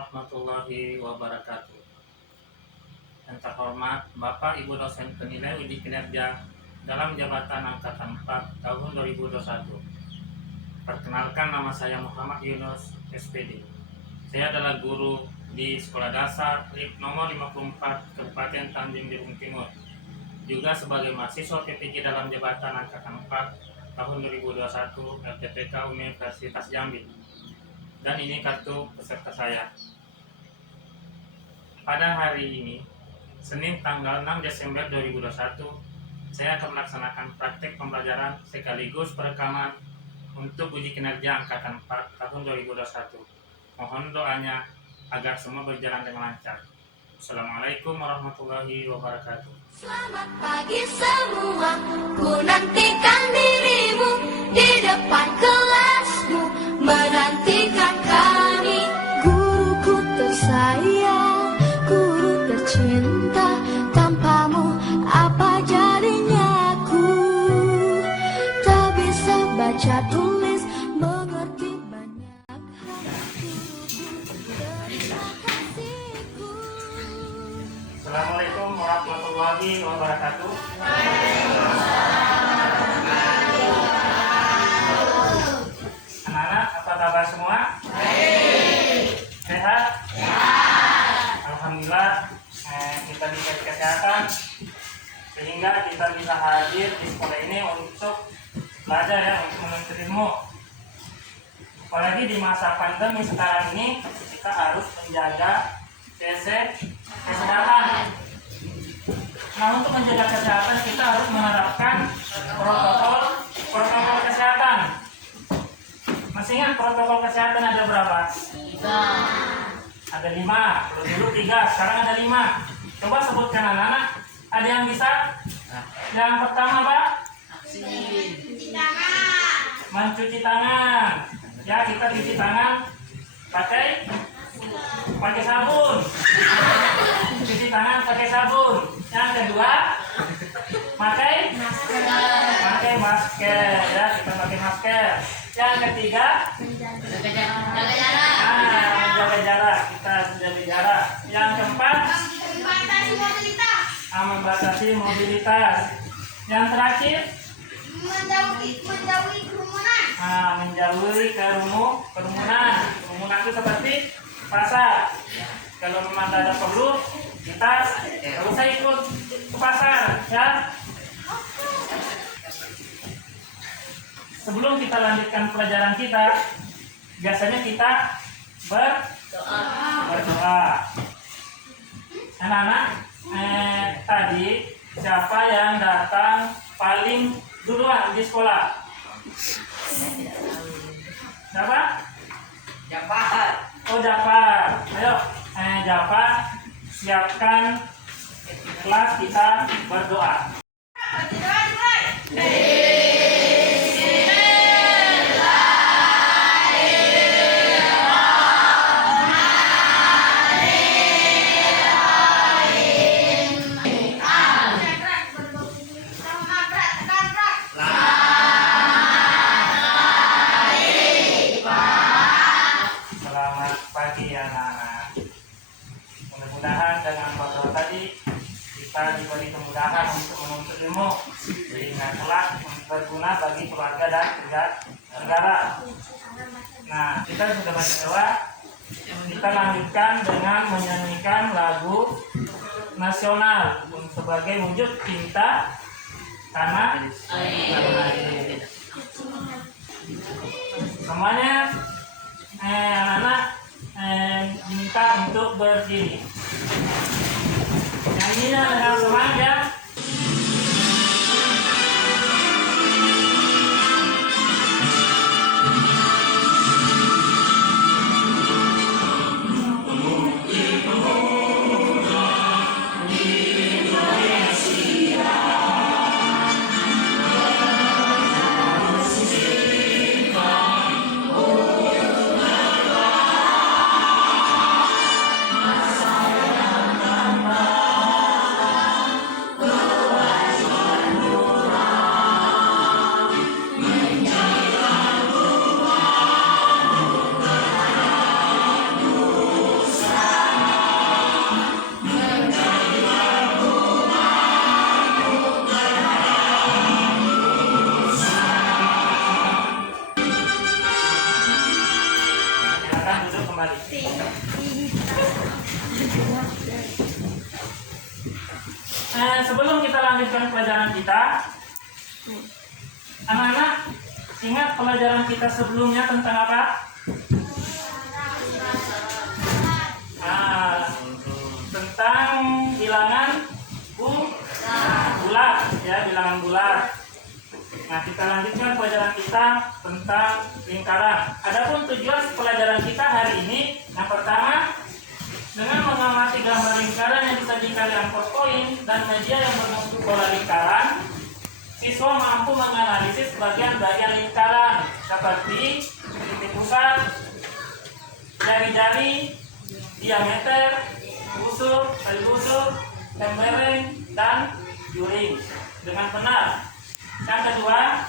warahmatullahi wabarakatuh. Yang terhormat Bapak Ibu dosen penilai uji kinerja dalam jabatan angkatan 4 tahun 2021. Perkenalkan, nama saya Muhammad Yunus, SPD. Saya adalah guru di Sekolah Dasar nomor 54 Kabupaten Tanjung Jabung Timur. Juga sebagai mahasiswa PPG dalam jabatan angkatan 4 tahun 2021 LPPK Universitas Jambi. Dan ini kartu peserta saya. Pada hari ini, Senin tanggal 6 Desember 2021, saya akan melaksanakan praktek pembelajaran sekaligus perekaman untuk uji kinerja angkatan 4 tahun 2021. Mohon doanya agar semua berjalan dengan lancar. Assalamualaikum warahmatullahi wabarakatuh. Selamat pagi semua, ku nantikan dirimu di depan kelasmu, menantikan kami. Guruku tersayang, guru tercinta, tanpamu apa jadinya aku? Tak bisa baca tulis, mengerti banyak hal. Guruku, terima kasihku. Assalamualaikum warahmatullahi wabarakatuh. Anak-anak, apa kabar semua? Sehat? Alhamdulillah, kita diberi kesehatan sehingga kita bisa hadir di sekolah ini untuk belajar, ya, untuk menuntut ilmu. Apalagi di masa pandemi sekarang ini, kita harus menjaga kesehatan. Nah, untuk menjaga kesehatan kita harus menerapkan protokol kesehatan. Masih ingat protokol kesehatan ada berapa? 5. Ada 5. Dulu 3, sekarang ada 5. Coba sebutkan anak-anak. Ada yang bisa? Yang pertama apa? Mencuci tangan. Ya, kita cuci tangan pakai sabun. Cuci tangan pakai sabun. Yang kedua, pakai masker. Ya, kita pakai masker. Yang ketiga, menjaga jarak. Kita menjaga jarak. Yang keempat, membatasi mobilitas. Yang terakhir, menjauhi kerumunan. Menjauhi kerumunan. Kerumunan itu seperti pasar. Kalau memang ada perlu, kita tidak usah ikut ke pasar, ya. Sebelum kita lanjutkan pelajaran kita, biasanya kita berdoa. Anak-anak, tadi siapa yang datang paling duluan di sekolah? Siapa? Japar. Oh, Japar. Ayo, Japar, siapkan kelas, kita berdoa. Selamat pagi anak-anak. Mudah-mudahan dengan berdoa tadi kita diberi kemudahan untuk menuntut ilmu sehingga kelak berguna bagi keluarga dan negara. Nah, kita sudah baca doa. Kita lanjutkan dengan menyanyikan lagu nasional sebagai wujud cinta tanah air. Semuanya anak-anak diminta untuk berdiri. Nyanyinya dengan semangat, ya. sebelum kita lanjutkan pelajaran kita, anak-anak ingat pelajaran kita sebelumnya tentang apa? Tentang bilangan bulat, ya, bilangan bulat. Nah, kita lanjutkan pelajaran kita tentang lingkaran. Adapun tujuan pelajaran kita hari ini, yang pertama, dengan mengamati gambar lingkaran yang disajikan dengan poin dan media yang berbentuk bola lingkaran, siswa mampu menganalisis bagian-bagian lingkaran seperti titik pusat, jari-jari, diameter, busur, tali busur, lembereng, dan juring dengan benar. Yang kedua,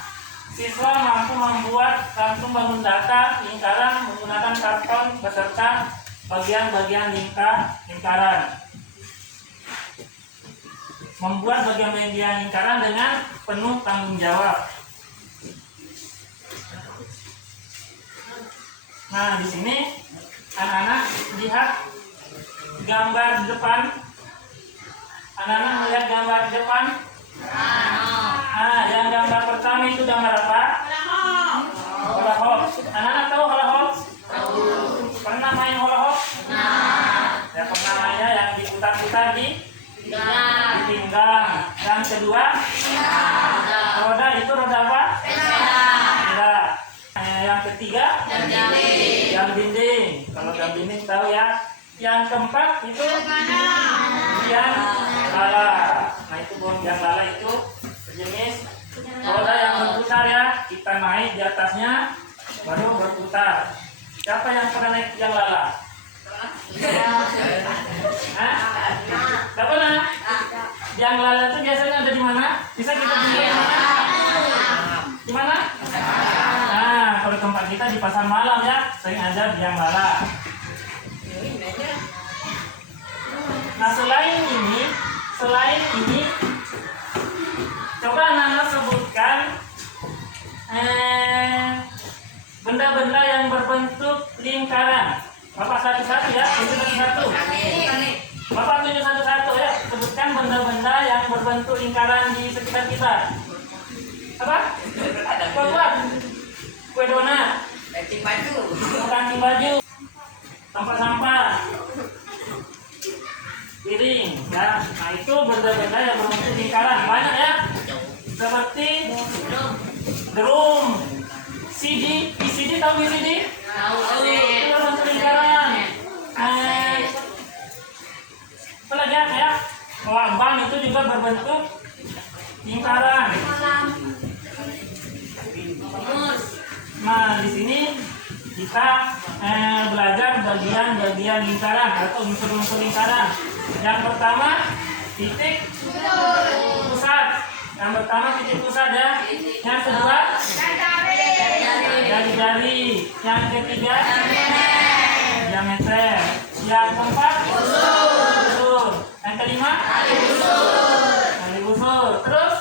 siswa mampu membuat kantung bangun data lingkaran menggunakan karton beserta bagian-bagian lingkaran. Membuat bagian-bagian lingkaran dengan penuh tanggung jawab. Nah, di sini anak-anak lihat gambar di depan. Anak-anak melihat gambar di depan. Nah, yang gambar pertama itu gambar apa? Hula hoop. Anak-anak tahu hula hoop? Pernah main hula hoop? Ya, pernah mainnya yang diputar-putar di pinggang. Yang kedua, roda itu roda apa? Sepeda. Yang ketiga, jam dinding. Kalau jam dinding tahu ya. Yang keempat itu yang lala. Nah, itu yang lala itu sejenis roda yang berputar ya. Kita naik di atasnya baru berputar. Siapa yang pernah naik yang lala? Tidak pernah. Yang lala itu biasanya ada di mana? Bisa kita beli di mana? Di mana? Nah, kalau tempat kita di pasar malam ya, sering ada yang lala. Nah, selain ini, coba anak-anak sebutkan benda-benda yang berbentuk lingkaran. Bapak satu-satu ya, tunjuk satu-satu. Bapak tunjuk satu-satu ya, sebutkan benda-benda yang berbentuk lingkaran di sekitar kita. Apa? Buat kue donat, kancing baju, tempat sampah, piring ya. Nah, itu benda-benda yang berbentuk lingkaran banyak ya, seperti drum, CD. Tahu CD? Itu berbentuk lingkaran. Apa lagi ya? Lambang itu juga berbentuk lingkaran. Nah, di sini kita belajar bagian-bagian lingkaran atau unsur-unsur lingkaran. Yang pertama, titik pusat. Ya. Yang kedua, jari-jari. Yang ketiga, diameter. Yang keempat, busur. Yang kelima, tali busur. Terus,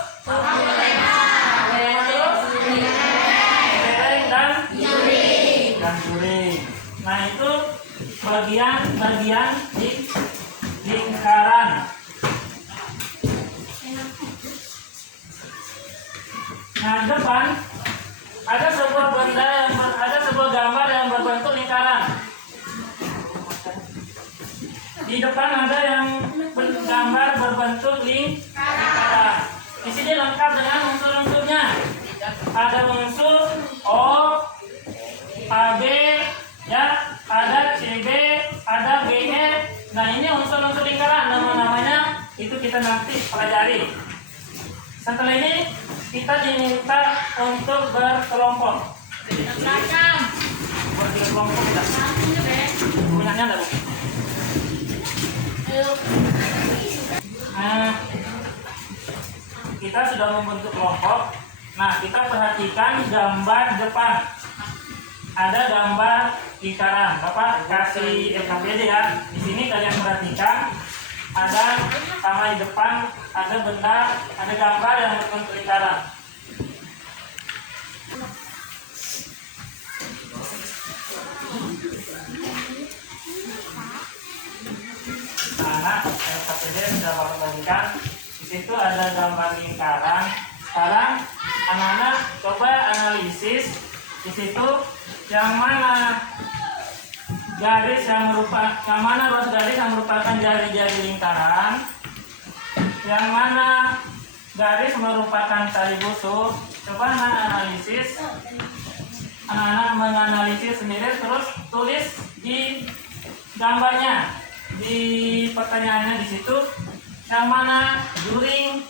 dan juring. Nah, itu bagian-bagian di lingkaran. Nah, di depan ada sebuah gambar yang berbentuk lingkaran. Di depan ada yang gambar berbentuk lingkaran. Di sini lengkap dengan unsur-unsurnya. Ada unsur O, AB, ya, ada CB, ada BE. Nah, ini unsur-unsur lingkaran. Nama-namanya itu kita nanti pelajari. Setelah ini kita diminta untuk berkelompok. Berkelompok tidak? Punyanya enggak, Bu? Nah, kita sudah membentuk kelompok. Nah, kita perhatikan gambar depan. Ada gambar lingkaran. Bapak kasih FKPD ya. Di sini kalian perhatikan ada sama di depan ada benda, ada gambar yang berbentuk lingkaran. Nah, FKPD sudah bapak bagikan. Di situ ada gambar lingkaran. Sekarang anak-anak coba analisis di situ yang mana garis yang ruas garis yang merupakan jari-jari lingkaran, yang mana garis merupakan tali busuk. Coba anak-anak menganalisis sendiri, terus tulis di gambarnya, di pertanyaannya di situ yang mana juring,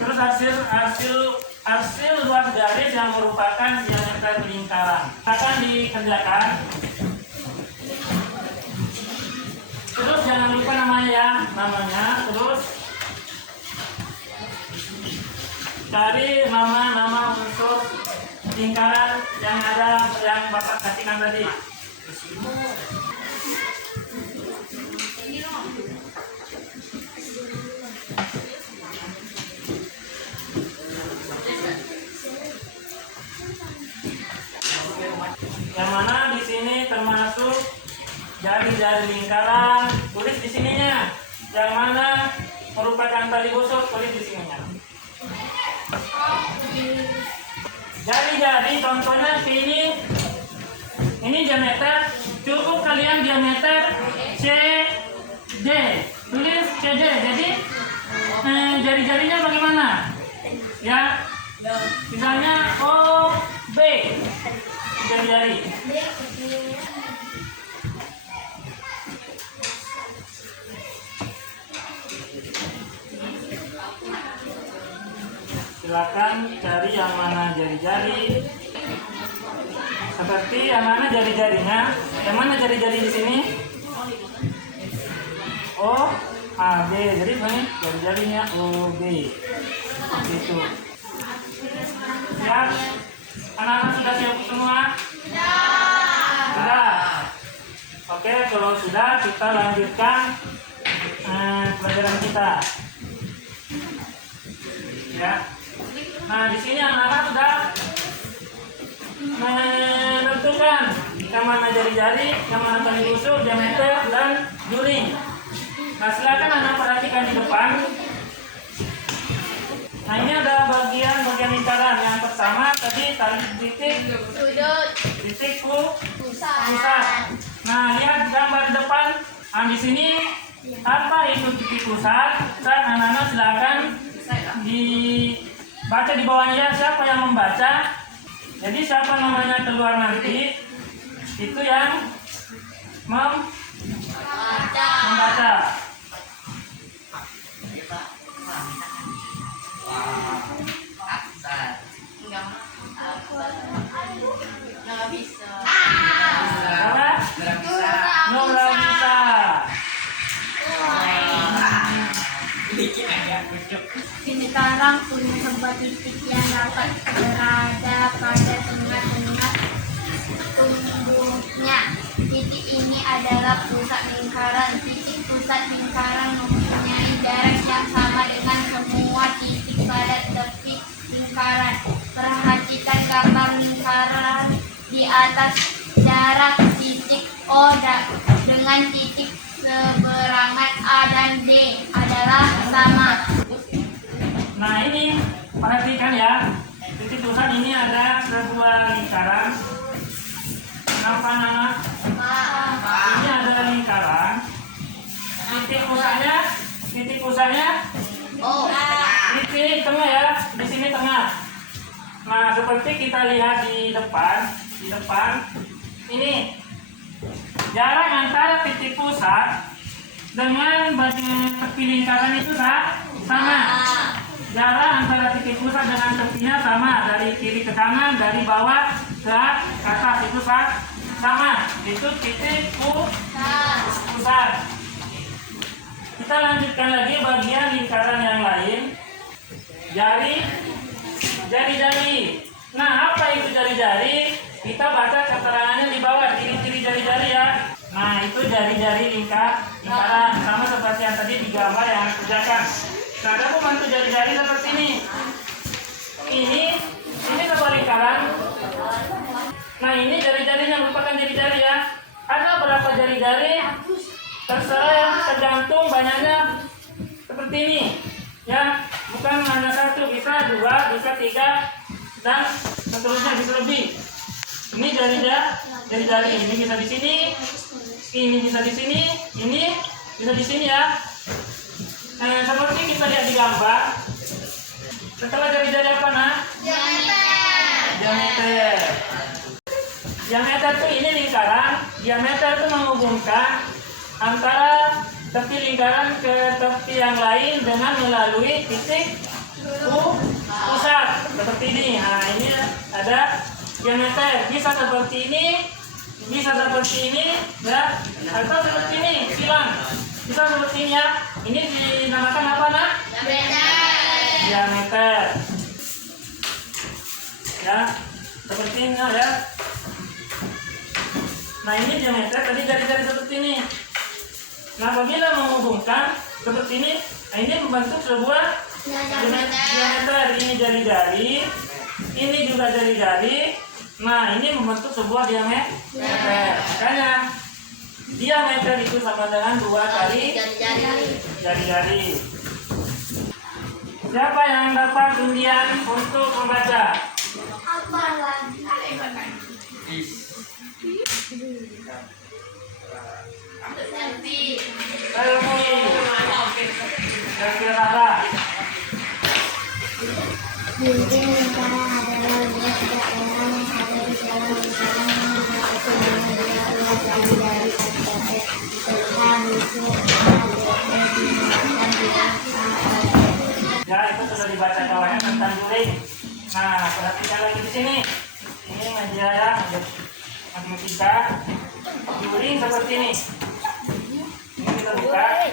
terus hasil luas garis yang merupakan diameter lingkaran akan dikerjakan. Terus jangan lupa namanya, terus cari nama unsur lingkaran yang ada yang Bapak kasihkan tadi. Yang mana di sini termasuk jari-jari lingkaran, tulis di sininya. Yang mana merupakan tali busuk, tulis di sininya. Jari-jari contohnya ini diameter, cukup kalian diameter CD, tulis CD. Jadi jari-jarinya bagaimana? Ya, misalnya OB, jari-jari. Silakan cari yang mana jari-jari. Seperti yang mana jari-jarinya? Yang mana jari-jari di sini? O, A, B. Jadi ini jari-jarinya O, B. Seperti itu. Siap? Anak-anak sudah siap semua? Sudah. Oke, kalau sudah kita lanjutkan pelajaran kita. Ya. Nah, di sini anak-anak sudah menentukan yang mana jari-jari, yang mana tali busuk, diameter, dan juring. Nah, silakan anak perhatikan di depan. Nah, ini ada bagian lingkaran. Yang pertama tadi tali titik pusat. Nah, lihat gambar depan. Nah, di sini apa itu titik pusat? Anak-anak silakan dibaca di bawahnya. Siapa yang membaca? Jadi siapa namanya keluar nanti itu yang membaca. Lingkaran punya sebuah titik yang dapat berada pada tengah-tengah tumbuhnya. Titik ini adalah pusat lingkaran. Titik pusat lingkaran mempunyai jarak yang sama dengan semua titik pada tepi lingkaran. Perhatikan gambar lingkaran di atas. Jarak titik O dengan titik seberangan A dan D adalah sama. Nah, ini perhatikan ya, titik pusat ini ada sebuah lingkaran. Kenapa anak? Ini ada lingkaran. Titik pusatnya titik tengah ya, di sini tengah. Nah, seperti kita lihat di depan ini jarak antara titik pusat dengan bagian tepi lingkaran itu sama. Jarak antara titik pusat dengan tepinya sama, dari kiri ke kanan, dari bawah ke atas itu sama. Itu titik pusat. Kita lanjutkan lagi bagian lingkaran yang lain. Jari-jari. Nah, apa itu jari-jari? Kita baca keterangannya di bawah, ciri-ciri jari-jari ya. Nah, itu jari-jari lingkaran, sama seperti yang tadi di gambar yang kerjakan. Nah, ada pembantu jari-jari seperti ini. Ini sebuah lingkaran. Nah, ini jari-jarinya merupakan jari-jari ya. Ada berapa jari-jari? Terserah, tergantung banyaknya. Seperti ini, ya. bisa 3, dan seterusnya bisa lebih. Ini jari ini bisa di sini, ini bisa di sini, ini bisa di sini ya. Seperti kita lihat di gambar. Setelah jari-jari apa nak? Diameter. Diameter itu ini lingkaran. Diameter itu menghubungkan antara tepi lingkaran ke tepi yang lain dengan melalui titik pusat seperti ini. Nah, ini ada diameter. Bisa seperti ini, bisa seperti ini, ya, atau seperti ini, silang. Bisa seperti ini ya. Ini dinamakan apa nak? Diameter. Ya, seperti ini ya. Nah, ini diameter. Tadi jari-jari seperti ini. Nah, apabila menghubungkan seperti ini, nah ini membentuk sebuah diameter. Ini jari-jari, ini juga jari-jari. Nah, ini membentuk sebuah diameter. Makanya diameter itu sama dengan 2 kali jari-jari. Siapa yang dapat undian untuk membaca? Gunting lingkaran adalah luas daerah yang ada di dalam lingkaran yang dimaksud dengan dua luas jari-jari ATP. Tulisan busur digunakan bila Ya, itu sudah dibaca kawannya tentang juring. Nah, perhatikan lagi di sini. Ini media ya, matematika. Juring seperti ini. Ini kita buka.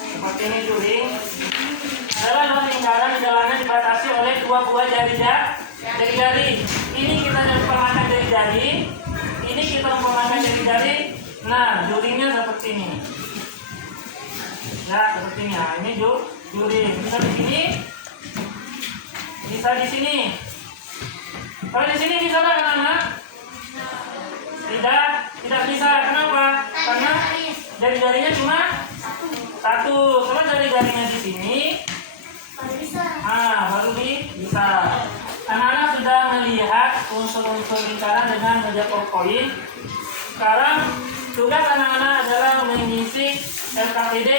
Seperti ini juring. Adalah dua lingkaran di dalamnya dibatasi oleh 2 buah jari-jari. Ini kita umpamakan jari-jari. Ini kita umpamakan jari-jari. Nah, juringnya seperti ini. Ya, seperti ini. Nah, ini juring. Bisa di sini. Bisa di sini. Kalau di sini bisa nggak anak-anak? Tidak bisa. Kenapa? Karena jari-jarinya cuma 1. Kalau jari-jarinya di sini, baru bisa. Anak-anak sudah melihat unsur-unsur lingkaran dengan meja PowerPoint. Sekarang tugas anak-anak adalah mengisi LKPD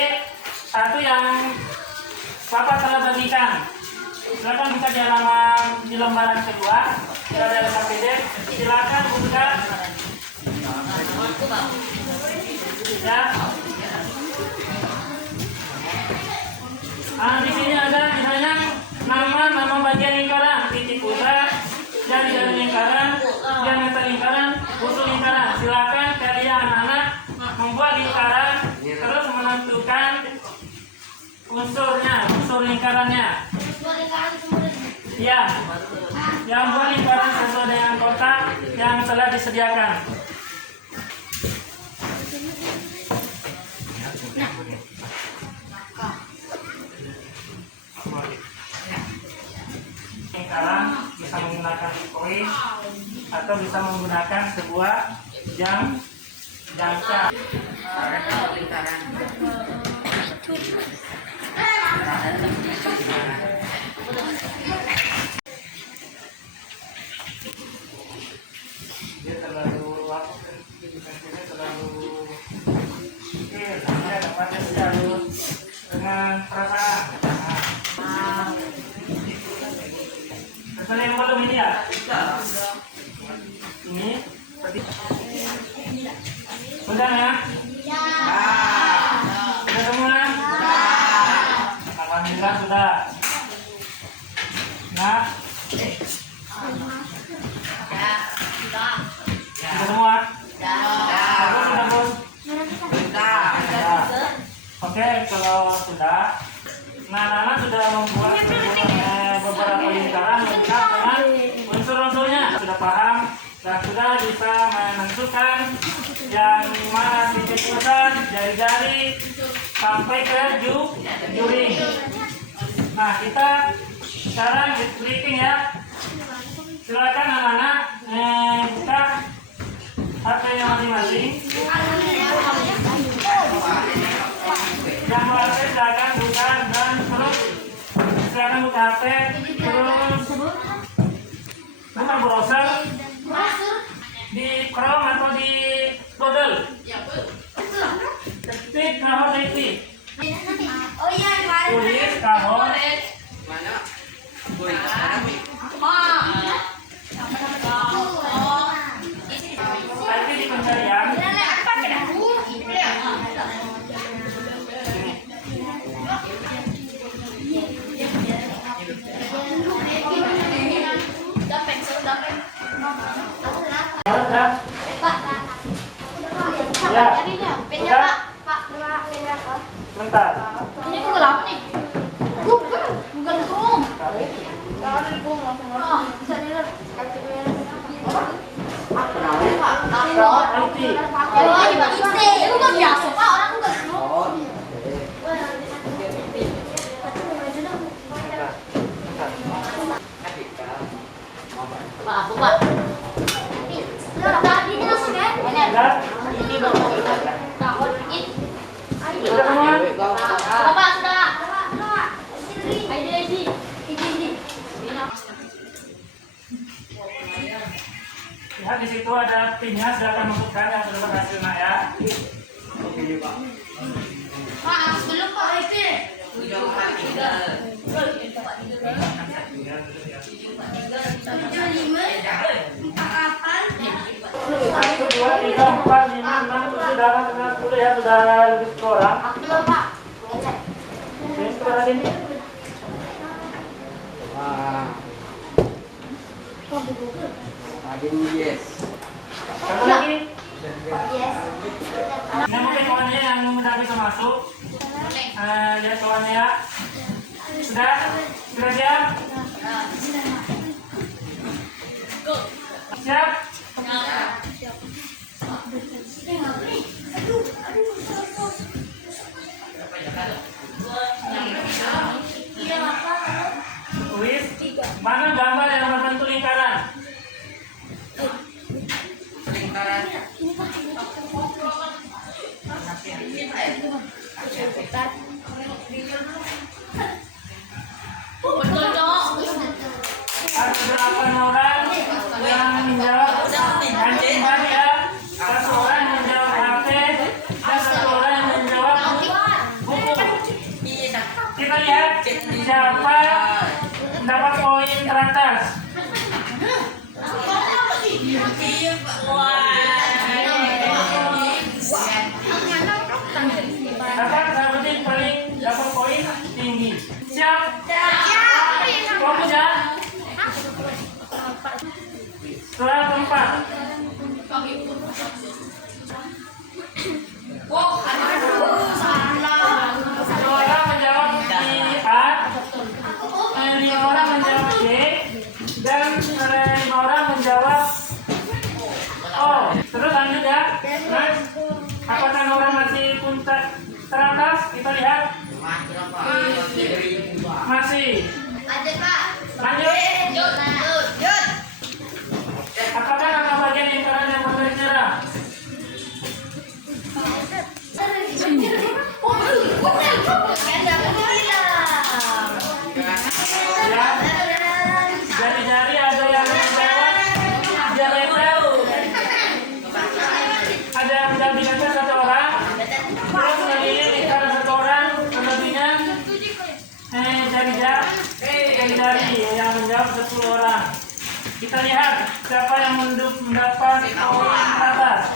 1 yang Bapak telah bagikan. Silakan buka di halaman di lembaran kedua. Sudah ada LKPD. Silakan buka. Ya. Di sini ada misalnya nama bagian lingkaran, titik pusat, jari-jari lingkaran, diameter lingkaran, usul lingkaran. Silakan kalian anak-anak membuat lingkaran, terus menentukan unsur lingkarannya. Ya, yang buat lingkaran sesuai dengan kotak yang telah disediakan. Lingkaran bisa menggunakan koin atau bisa menggunakan sebuah jangka. Lingkaran. Dia terlalu dia dapatnya selalu dengan perasaan. Sesuai yang belum ini ya? Ini sudah ya? Sudah semua? Alhamdulillah sudah. Nah, sudah semua? Sudah bos? Oke, kalau sudah, anak-anak sudah membuat beberapa lingkaran lengkap dengan unsur-unsurnya. Sudah paham dan sudah bisa menentukan yang mana titik pusat, jari-jari sampai ke juring. Nah, kita sekarang briefing ya. Silakan anak-anak buka HP-nya masing-masing. Yang lain silakan buka dan HP, terus bukan browser, di Chrome atau di Google. Ketik kahon ketik. Oh iya, kemarin. Tulis kahon. Mana? Boy, sekarang nih. Nanti di pencarian. Ada. Ya. Sudah. Bentar. Ini Google apa nih? Google Chrome. Oh, bisa dilihat. Kahon IT. Oh, di IT. Itu kan biasa, Pak. Orang Google Chrome. Oh, Pak, aku Pak. Tadi ini langsung ya? Sudah. Ini baru tahun ini. Sudah semua. Bapak sudah. ID. Lihat di situ ada pinnya, silakan masukkan yang sudah berhasil nak ya. Pak, belum Pak ID. udah 43. 1, 2, 3, 4, 5, 6, 7, 8, 9, 10 ya, sudah lebih 10 orang. Belum Pak. Ini kepada sini. Yes. Kamu lagi? Yes. Ini mungkin kawannya yang udah bisa masuk. Lihat kawannya ya. Sudah? Sudah siap? Siap? Tulis mana gambar yang berbentuk lingkaran? Lingkaran. Ada apa orang yang menjawab? Hanya kembali ya. Satu orang menjawab HP dan satu orang menjawab buku. Kita lihat siapa mendapat poin teratas. Dapat sahabat paling dapat poin tinggi. Siap? Fokus ya. Setelah keempat. Dua orang menjawab di A, 5 orang menjawab D, dan 5 orang menjawab O. Terus lanjut ya. Nah, apakah orang masih puncak teratas? Kita lihat. Masih. Lanjut Pak. Lanjut. Apakah nama bagian lingkaran yang bergaris merah? Ya. Jari-jari ada yang menjawab diameter. Ada yang menjawab satu orang. Terus keliling lingkaran satu orang. Selebihnya jari-jari yang menjawab 10 orang. Kita lihat siapa yang mendapat poin teratas.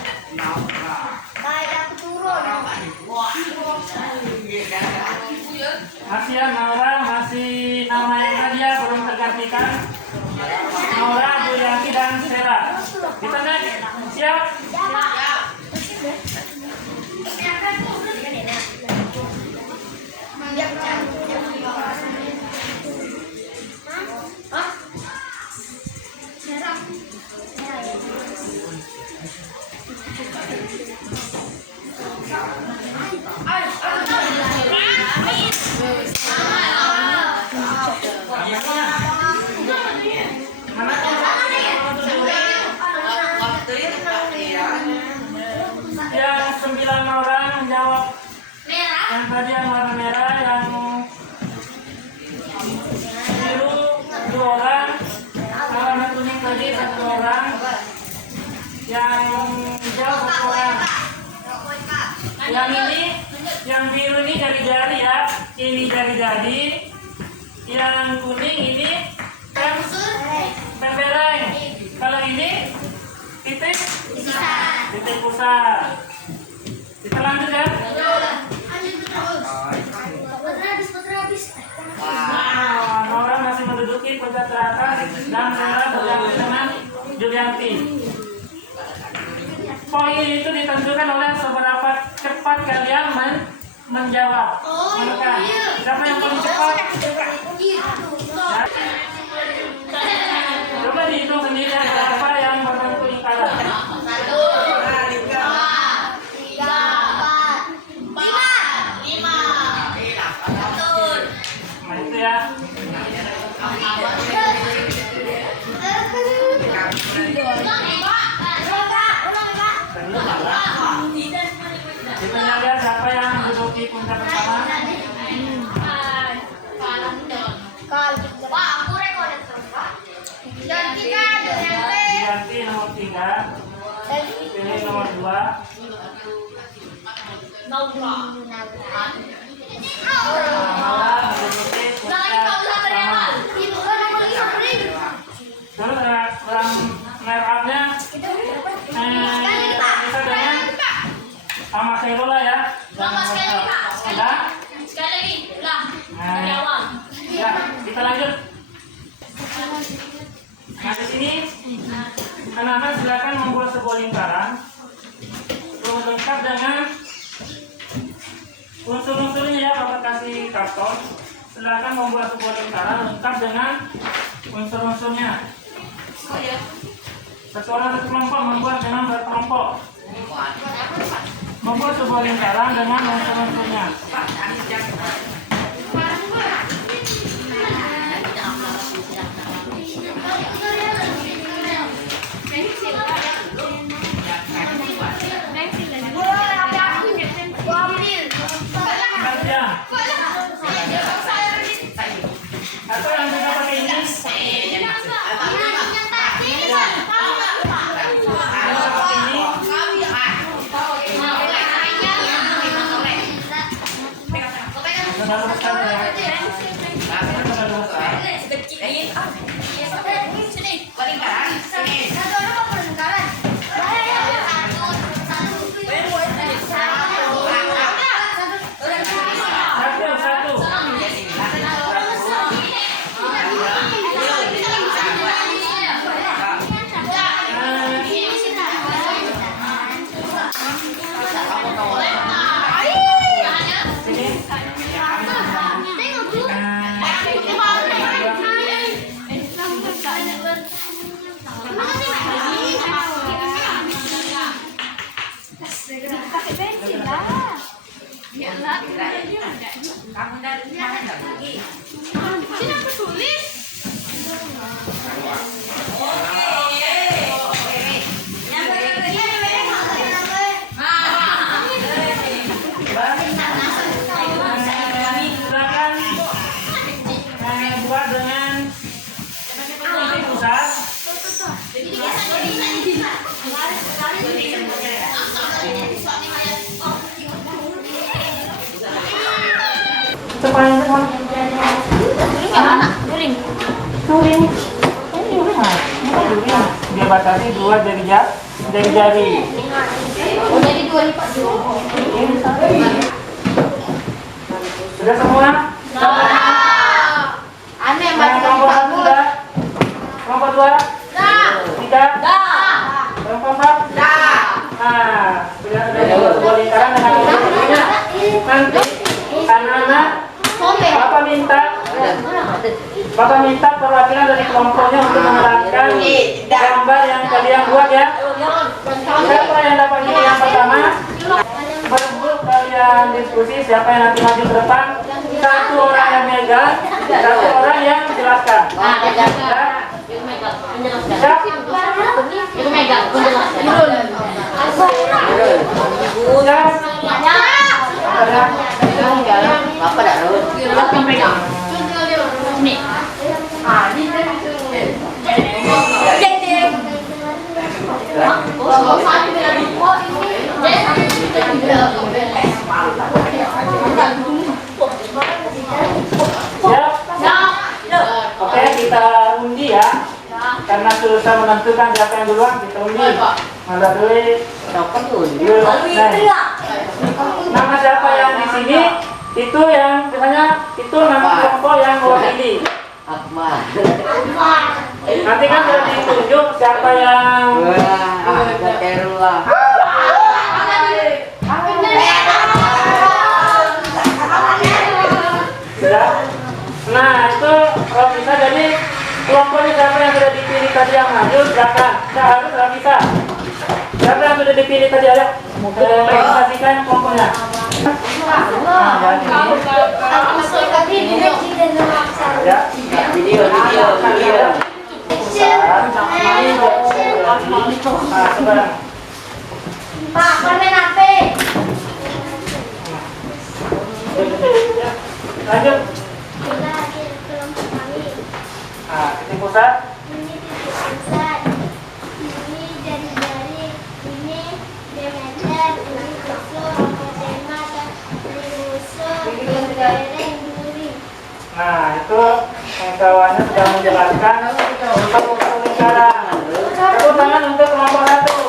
Baik, aku turun. Masih ya Naura, masih nama yang tadi ya belum tergantikan. Naura, Julianti dan Sera. Kita next. Siap? Yang 9 orang menjawab yang tadi yang warna merah, yang Yang hijau ukuran. Yang ini, yang biru ini jari-jari ya. Ini jari-jari. Yang kuning ini bereng. Kalau ini titik pusat. Kita lanjut ya. Nah, Nora masih menduduki posisi teratas dan Nora bergabung dengan Julianti. Poin itu ditentukan oleh seberapa cepat kalian menjawab. Menekan. Siapa yang paling cepat? Ya. Coba dihitung sendiri berapa yang berbentuk lingkaran. Nah itu ya. Kita lihat siapa yang menduduki puncak pertama. Diganti nomor 3, pilih nomor 2. Malah menduduki puncak pertama. Terus runner-up-nya bisa dengan sama Khairullah ya. Sudah? Ya, kita lanjut. Nah di sini anak-anak silakan membuat sebuah lingkaran, lengkap dengan unsur-unsurnya ya. Bapak kasih karton. Silakan membuat sebuah lingkaran lengkap dengan unsur-unsurnya. Satu orang satu kelompok membuat dengan berkelompok. Membuat sebuah lingkaran dengan unsur-unsurnya. Atau yang bisa pakai ini? Kamu dari mana lagi? Sini aku tulis. Buat dengan titik pusat. Supaya Turing. Dia batasi 2 jari-jari. Oh, jadi 2 lipat 2. Sudah semua? Aneh Yang kelompok 1 sudah? Kelompok 2? 3? Kelompok 4? Nah, sudah sebuah lingkaran dengan unsur-unsurnya. Nanti anak-anak Bapak minta perwakilan dari kelompoknya untuk menerangkan gambar yang kalian buat ya. Siapa yang dapat ini yang pertama? Berburu kalian diskusi siapa yang nanti maju ke depan. Satu orang yang megang, satu orang yang menjelaskan. Bapak dah tahu. Bapak pegang. Nih. Ini. susah menentukan siapa yang duluan, kita undi. Ada duit. Dapat tuh. Nama siapa yang di sini? Itu yang misalnya itu nama kelompok yang mewakili. Akbar. Nanti kan sudah ditunjuk siapa yang Wah, keterlah. sudah. Nah itu kalau bisa jadi kelompoknya siapa yang sudah dipilih tadi yang maju silakan. Tidak harus tidak bisa. Siapa yang sudah dipilih tadi ayo presentasikan kelompoknya. Ya. Video. Nah, sekarang. Pak, permen HP. Ya, lanjut. Kita hadir kelompok kami. Nah, titik pusat. Ini titik pusat. Ini jari-jari. Ini Demeter. Ini kusur. Tema dan Ribusul. Dereng duri. Nah, itu kawannya sudah menjelaskan untuk unsur lingkaran. Tepuk tangan untuk kelompok satu.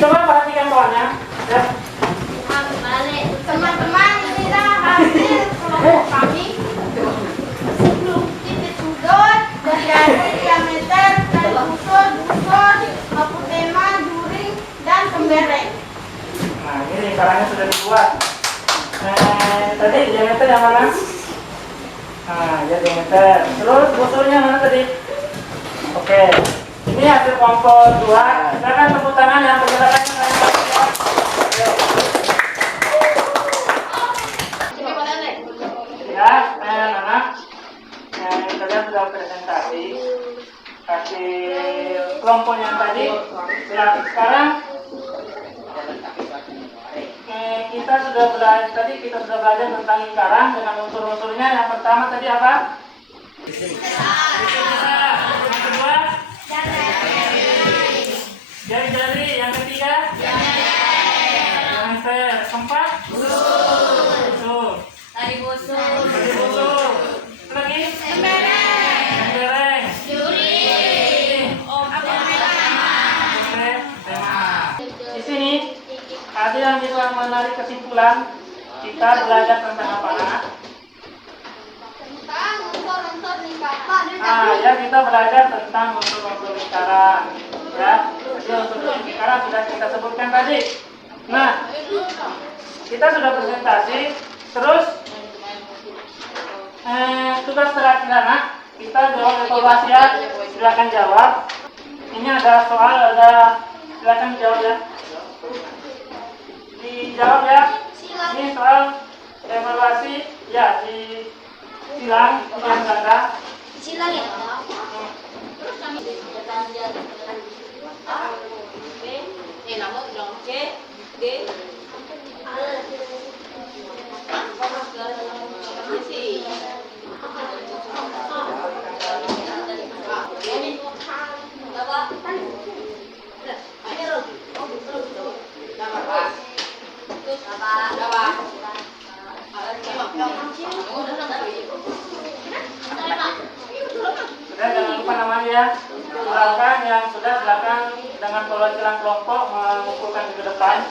Coba perhatikan kawannya. Ya. Teman-teman, inilah hasil kelompok kami. 10 titik sudut dari diameter dan busur, apotema, during, dan kembereng. Nah, ini lingkarannya sudah dibuat. Tadi diameter yang mana? Nah, ya diameter. Terus busurnya mana tadi? Oke. Ini hasil kelompok 2. Silakan tepuk tangan yang penjelasannya. Ya, anak-anak, kalian sudah presentasi hasil kelompok yang tadi. Ya, sekarang kita sudah belajar tentang lingkaran dengan unsur-unsurnya. Yang pertama tadi apa? Yang kedua, jari-jari. Yang ketiga, diameter. Keempat, busur. Tadi busur. Lagi? Kembereng. Di sini ada yang bisa menarik kesimpulan. Kita belajar tentang apa, anak? Tentang unsur-unsur lingkaran. Ya kita belajar tentang unsur-unsur lingkaran. Ya, jadi unsur-unsur lingkaran sudah kita sebutkan tadi. Nah, kita sudah presentasi. Terus tugas terakhir anak, kita jawab evaluasi ya. Silakan jawab. Ini ada soal, silakan jawab ya. Dijawab ya. Ini soal evaluasi ya di silang yang ada. Silang ya. Terus kami nama bilang C, D, Sudah, jangan lupa namanya ya. Silakan yang sudah silakan dengan perwakilan kelompok mengumpulkan ke depan.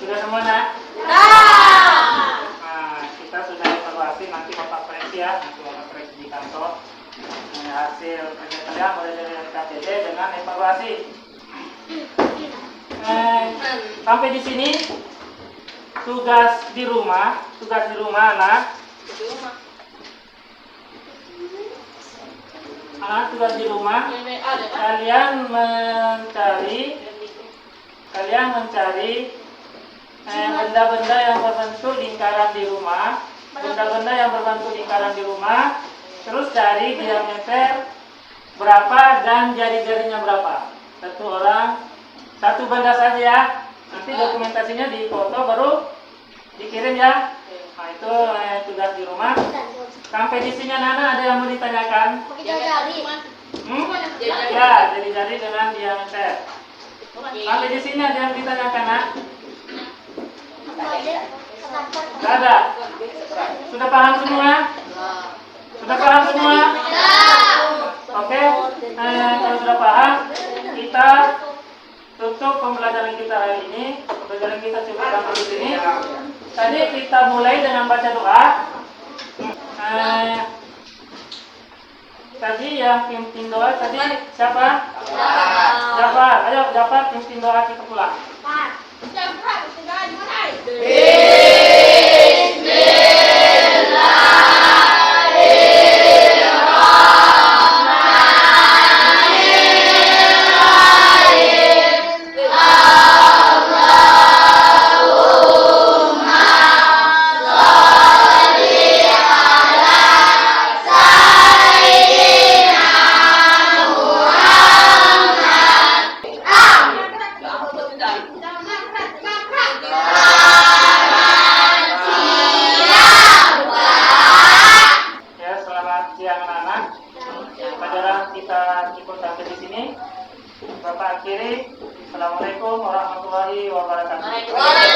Sudah semuanya? Nah, kita sudah evaluasi, nanti Bapak Presi ya, nanti Bapak Presi di kantor. Hasil kerja kalian mulai dari KTD dengan evaluasi. Sampai di sini tugas di rumah anak. Tugas di rumah kalian mencari benda-benda yang berbentuk lingkaran di rumah, terus cari diameter berapa dan jari-jarinya berapa. Satu orang satu benda saja ya. Nanti dokumentasinya dipoto baru dikirim ya. Nah itu tugas di rumah. Sampai di sini anak-anak ada yang mau ditanyakan? Hmm? Jari. Ya, jari-jari dengan yang tes. Sampai di sini ada yang ditanyakan, nak? Tidak ada. Sudah paham semua? Sudah paham semua? Oke. Kalau sudah paham, kita tutup pembelajaran kita hari ini. Pembelajaran kita cukup sampai di sini. Tadi kita mulai dengan baca doa. Tadi yang pimpin doa tadi siapa? Jafar. Ayo Jafar pimpin doa kita pulang. Ya, selamat siang anak-anak. Pelajaran kita cukup sampai di sini. Bapak akhiri. Assalamualaikum warahmatullahi wabarakatuh.